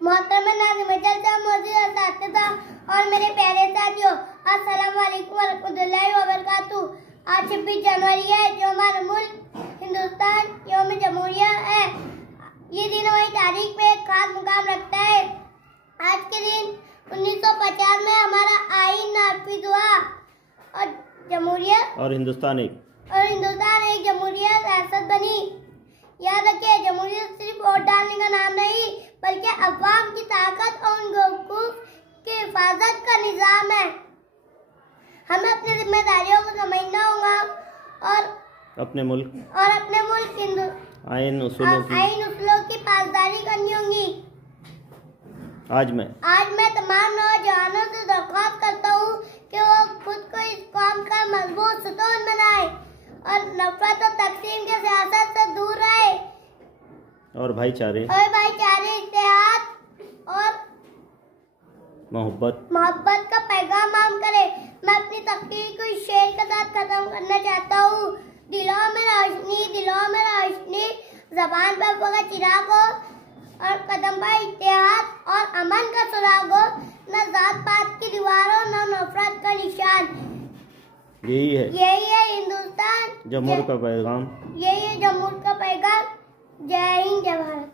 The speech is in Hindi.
मोहतरम नाज़िम असातिज़ा और मेरे प्यारे साथियों, अस्सलाम वालेकुम व रहमतुल्लाहि व बरकातुहू। आज 26 जनवरी है, जो हमारा मुल्क हिंदुस्तान यौम जमहूरिया है। ये दिन हमारी तारीख में एक खास मुकाम रखता है। आज के दिन 1950 में हमारा आईन नाफिज हुआ और जमहूरिया और हिंदुस्तान एक जमहूरिया रियासत बनी। याद रखिए, जमहूरियत सिर्फ वोट डालने का नाम नहीं, बल्कि अवाम की ताकत और उनके हुकूक की हिफाजत का निजाम है। हमें अपनी जिम्मेदारियों को समझना होगा और अपने मुल्क आईन उसूलों की पासदारी करनी होगी। आज मैं तमाम नौजवानों से दरख्वास्त करता हूँ कि वो खुद को इस कौम का मजबूत सुतून बनाए और नफरत और तकसीम के सियासत से दूर रहे और भाईचारे, इत्तेहाद और मोहब्बत का पैगाम आम करे। मैं अपनी तकरीर को इस शेर के साथ खत्म करना चाहता हूँ। दिलों में रोशनी, ज़बान पर वक्त चिराग हो और कदम पर इत्तेहाद और अमन का सुराग हो, न जात पात की दीवारों, न नफरत का निशान। यही है हिंदुस्तान जमहूर का पैगाम। जय हिंद, जय भारत।